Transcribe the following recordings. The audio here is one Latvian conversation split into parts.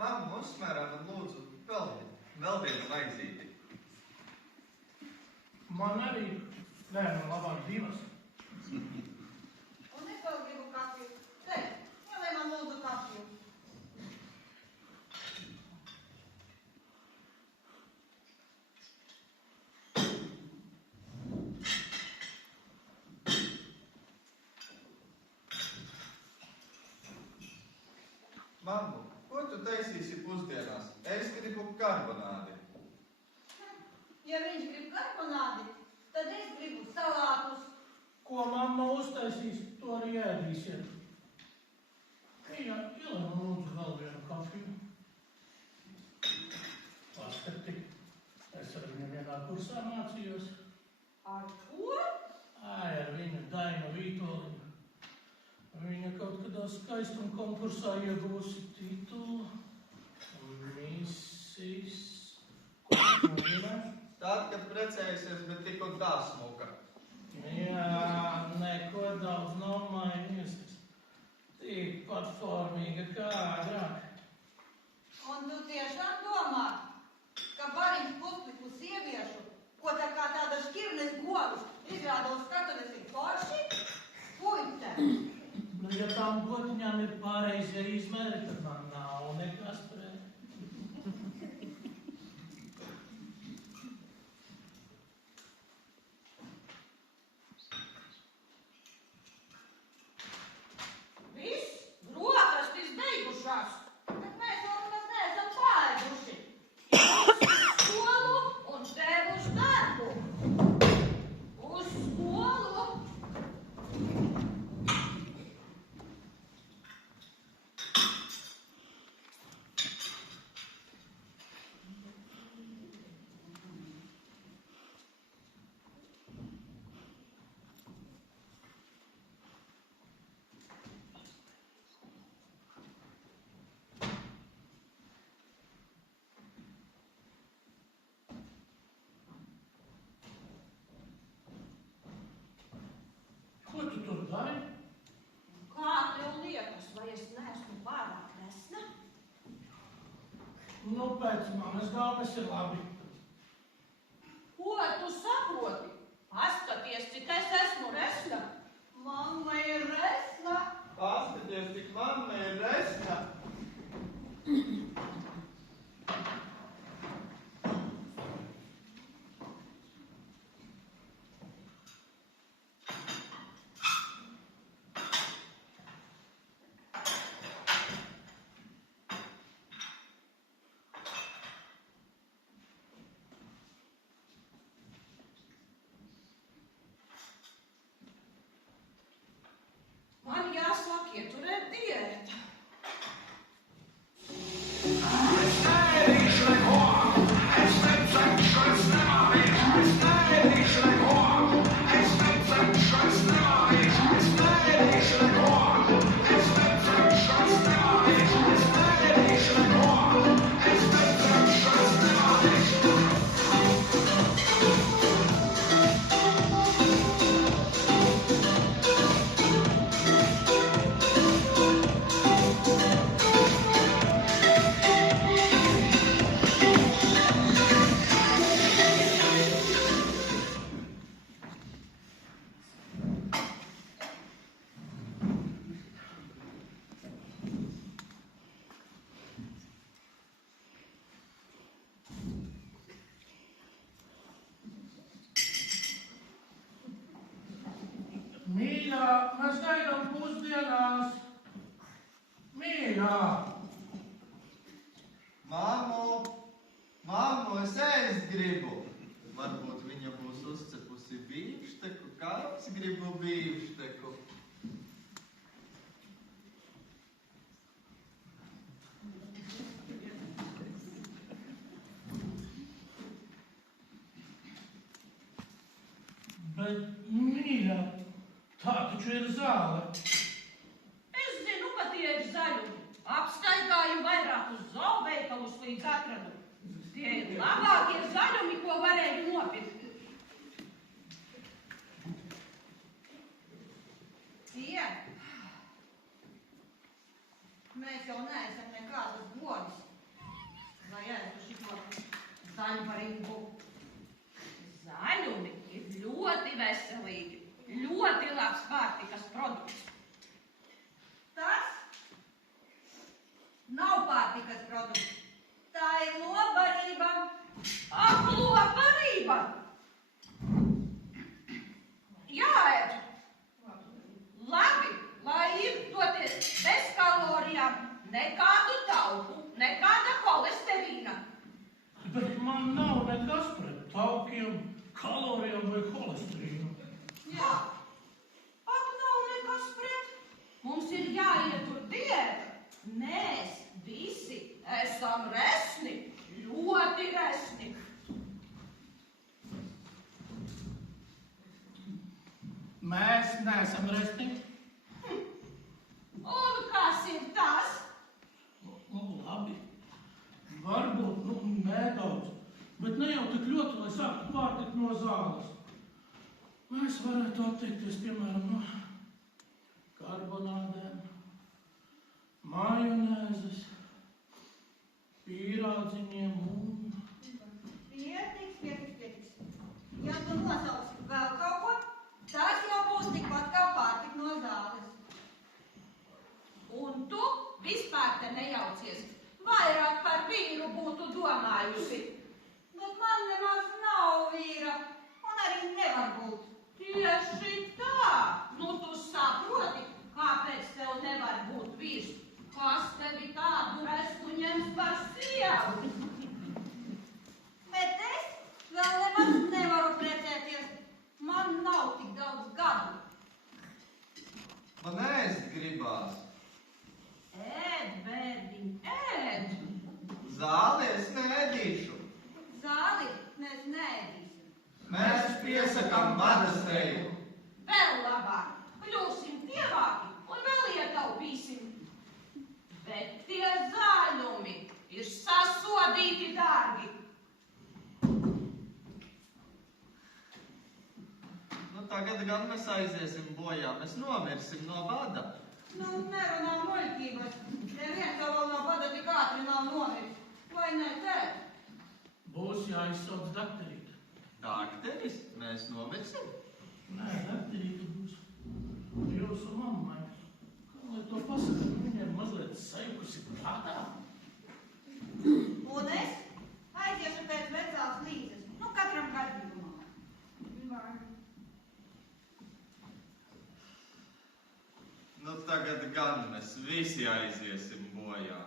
Mamma, uzsmērā man lūdzu vēl vienu maizīti. Man arī, nē, nu labāk divas. Un es vēl gribu kafiju. Te, ielej man lūdzu kafiju. Mammu, ko tu taisīsi pusdienās? Es gribu karbonādi. Ja viņš grib karbonādi, tad es gribu salātus. Ko mamma uztaisīs, to arī ēdīsiet. Ielej man lūdzu vēl vienu kafiju. Paskati, es ar viņu vienā kursā mācījos. Ar ko? Ar viņu Dainu Vītoliņu. Viņa kaut kādā skaistuma konkursā iegūsi titulu. Misis... Ko viņa? Tad, kad precējusies, bet tik un tā smuka. Jā, neko daudz nav mainījusies. Tikpat formīga kā agrāk. Un tu tiešām domā, ka bariņš puspliku sieviešu, ko tā kā tāda šķirnes govs, izrāda uz skatuves ir forši? Puļte! Nu, ja tām gotiņām ir pareizie izmēri, tad man nav nekas pret. Viss, grokastis beigušās, bet mēs vēl nemaz neesam paēduši. Uz skolu un tev uz darbu. Uz skolu. Ko tu tur dari? Kā tev liekas, vai es neesmu pārāk resna? Nu, pēc manas galvas ir labi. Ko tu saproti? Paskaties, cik es esmu resna. Mamma ir resna. Paskaties, cik mamma ir resna. Mīļā, mēs gaidām pusdienās. Mīļā. Mammu, es ēst gribu. Varbūt viņa būs uzcepusi bīfšteku, kāds gribu bīfšteku. Bet, mīļā, tā taču ir zāle. Es zinu, ka tie ir zaļumi. Apstaigāju vairākus zooveikalus līdz atradu. Tie ir labākie zaļumi, ko varēju nopirkt. Tie? Mēs jau neesam nekādas godis. Lai ēstu šito zaļbarību. Zaļumi ir ļoti veselīgi, ļoti labs pārtikas produkts. Tas nav pārtikas produkts. Tā ir lobarība. Ak, lobarība! Jāēd! Labi, lai ir toties bez kalorijām, nekādu tauku, nekāda holesterīna. Bet man nav nekas pret taukiem, kalorijām vai holesterīnu. Jā. Ak, nav nekas pret. Mums ir jāietur diēta. Mēs visi esam resni, ļoti resni. Mēs neesam resni. Un kas ir tas? Labi. Varbūt, nedaudz. Bet ne jau tik ļoti, lai sāktu pārtikt no zāles. Mēs varētu atteikties, piemēram, no karbonādēm, majonēzes, pīrādziņiem un... Pietiks. Ja tu nosauksi vēl kaut ko, tas jau būs tikpat kā pārtikt no zāles. Un tu vispār te nejaucies. Vairāk par vīru būtu domājusi. Bet man nemaz nav vīra, un arī nevar būt. Tieši tā. Nu tu saproti, kāpēc tev nevar būt vīrs. Kas tevi tādu resku ņems par sievu? Bet es vēl nemaz nevaru precēties. Man nav tik daudz gadu. Man ēst gribās. Ēd, bērniņ, ēd. Zāli es neēdīšu. Zāli mēs neēdīsim. Mēs piesakām badastreju. Vēl labāk. Kļūsim tievāki un vēl ietaupīsim. Bet tie zaļumi ir sasodīti dārgi. Nu, tagad gan mēs aiziesim bojā, mēs nomirsim no bada. Nu, nerunā muļķības. Neviens jau vēl no bada tik ātri nav nomiris. Vai ne, tēt? Būs jāizsauc dakterīte. Dakteris, mēs nomirsim. Nē, dakterīte būs jūsu mammai. Kā lai to pasaka, viņiem mazliet sajukusi prātā? Un es aiziešu pēc vecās līdzes. Nu, katram gadījumā. Nu, tagad gan mēs visi aiziesim bojā.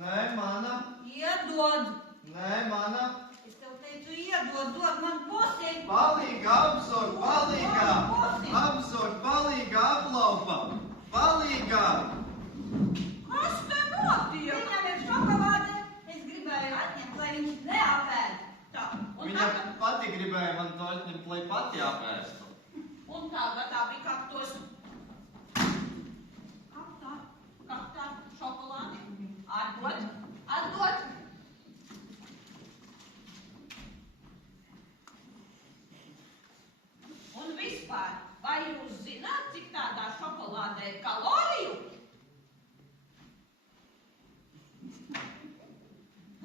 Nē, mana. Iedod. Nē, mana. Es tev teicu, iedod, dod man pusi. Palīga apzog, palīga. Apzog, palīga aplaupa. Palīga. Kas te notiek? Viņam ir šokolāde. Es gribēju atņemt, lai viņš neapēd. Tā, un Viņa tagad, pati gribēja man to atņemt, lai pati apēstu. un tagad abi kaktos. Kaktā, šokolādi. Atdod, atdod. Un vispār, vai jūs zināt, cik tādā šokolādē ir kaloriju?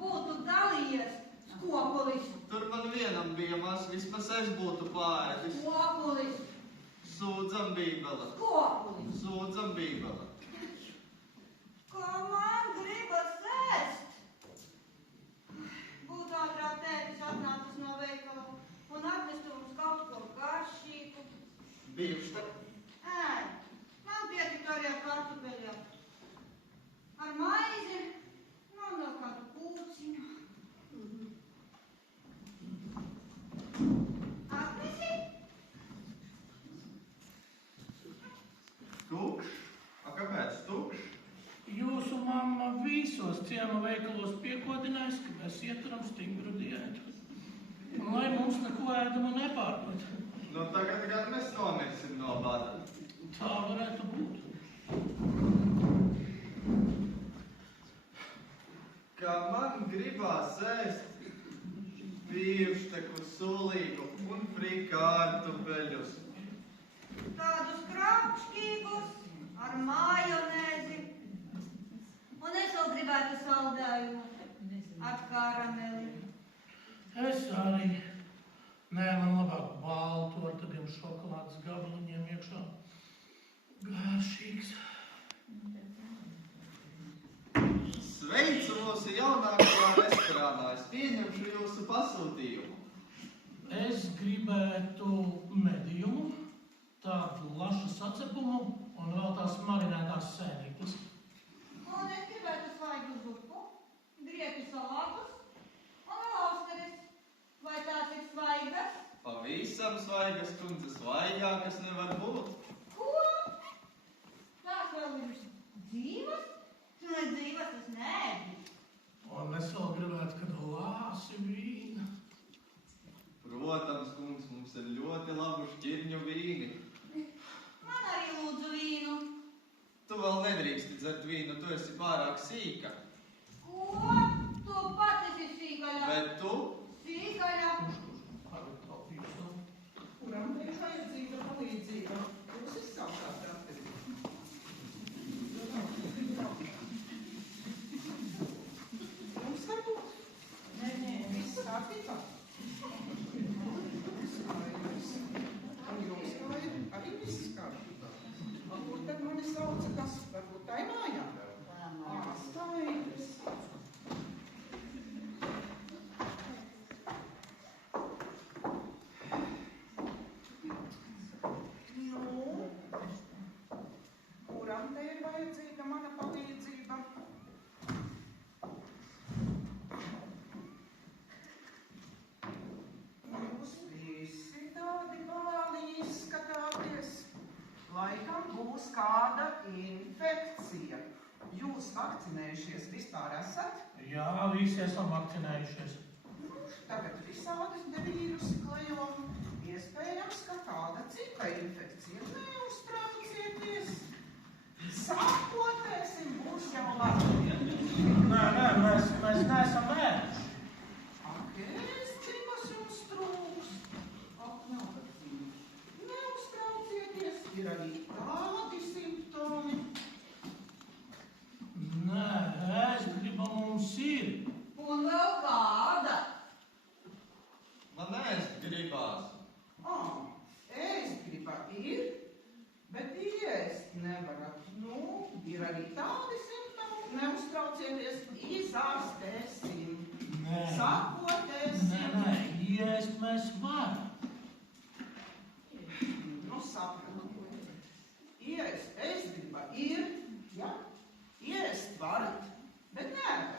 Būtu dalījies skopulis. Tur man vienam bija maz, vismaz es būtu pārēdis. Skopulis. Sūdzam bībeli. Skopulis. Sūdzam bībeli. Ko man gribas ēst? Būtu ātrāk tētis atnācis no veikala un atnestu mums kaut ko garšīgu. Bīvštek. Ēd, man pietiktu arī ar kartupeļiem. Ar maizi, man vēl kādu kūciņu. Atnesi? Tukšs? A kāpēc tukšs? Jūsu mamma visos ciema veikalos piekodinājis, ka mēs ieturam stingru diētu. Un lai mums neko ēdamu nepārdod. Nu tagad gan mēs nomirsim no bada. Tā varētu būt. Kā man gribās ēst bīvšteku, sulīgu un frikārtupeļus. Tādus krapšķīgus ar majonēzi. Un es vēl gribētu saldējumu ar karameli. Es arī. Nē, man labāk baltu ar tādiem šokolādes gabaliņiem iekšā. Garšīgs. Sveicu mūsu jaunākajā restorānā. Es pieņemšu jūsu pasūtījumu. Es gribētu mediumu, tādu lašu sacepumu un vēl tās marinētās sēnītes. Un es gribētu svaigu zupu, grieķu salātus un vēl austeres. Vai tās ir svaigas? Pavisam svaigas, kundze, svaigākas nevar būt. Ko? Tās vēl ir dzīvas? Nu, dzīvas es neēdu. Un es vēl gribētu, kad lāsi vīna. Protams, kungs, mums ir ļoti labu šķirņu vīni. Man arī lūdzu vīnu. Tu vēl nedrīksti dzert vīnu, tu esi pārāk sīka. Ko? Tu pats esi sīkaļa. Bet tu? Sīkaļa. Kuram te ir vajadzīga palīdzība? Jūs izsākāt trasti. Jums varbūt? Nē, viss kārtībā. Un jums kā ir arī viss kārtībā. Varbūt tad mani sauca, kas varbūt tā ir mājā. Skaidrs. Kuram te ir vajadzīga mana palīdzība? Jūs visi tādi bāli izskatāties. Laikam būs kāda infekcija. Jūs vakcinējušies vispār esat? Jā, visi esam vakcinējušies. Tagad visādas vīrusi klejo. Iespējams, ka kāda cita infekcija. Neuztraucieties. Sākotēsim būs jau labi. Nē, mēs neesam ēduši. Ak, ēstības jums trūkst. Ak, nabadzīgi. Neuztraucieties, ir arī tādi simptomi. Nē, ēstgriba mums ir. Un vēl kāda. Man ēst gribās. Ēstgriba ir, bet iest nevarat. Nu, ir arī tādi simptomi. Neuztraucieties, izārstēsim. Nē. Sākotēsim. Nē, iest mēs varam. Nu, sapratu. Iest ēstgriba ir, ja? Iest varat, bet nevarat.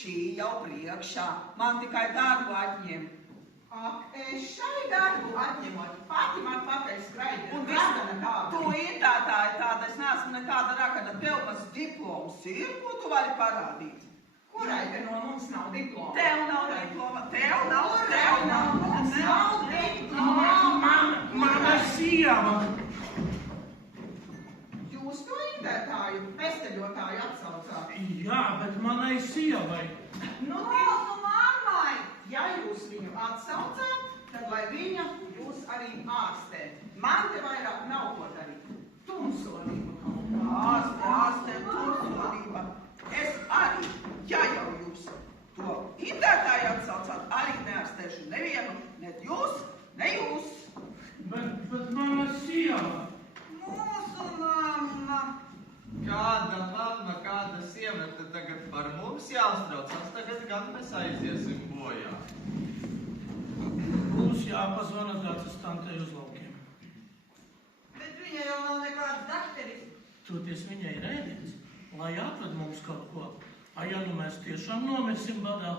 šī jau priekšā. Man tikai darbu atņem. Ak, es šai darbu atņemot, pati man pakaļ skraidīt. Un ragana kāda. Tu indētāji tāda, es neesmu nekāda ragana. Tev tas diploms ir, ko tu vari parādīt? Kurai te no mums nav diploma? Tev nav diploma, tev nav diploma. Mana sieva! Jūs to indētāju, pesteļotāju atsaucāt? Jā, bet manai sievai. Nu, Mūsu mammai! ja jūs viņu atsaucāt, tad lai viņa jūs arī ārstē. Man te vairāk nav ko darīt. Tumsonība kaut kā. Ārstē, tumsonība. Es arī, ja jau jūs to indētāju atsaucāt, arī neārstēšu nevienu, ne jūs, ne jūs. Bet mana sieva. Mūsu mamma! Kāda mamma, kāda sieva, tad tagad par mums jāuztraucās, tagad gan mēs aiziesim bojā. Būs jāpazvana kāds tantei uz laukiem. Bet viņa jau nav nekāds dakteris. Toties viņai ir ēdiens, lai atved mums kaut ko. A ja nu mēs tiešām nomirsim badā,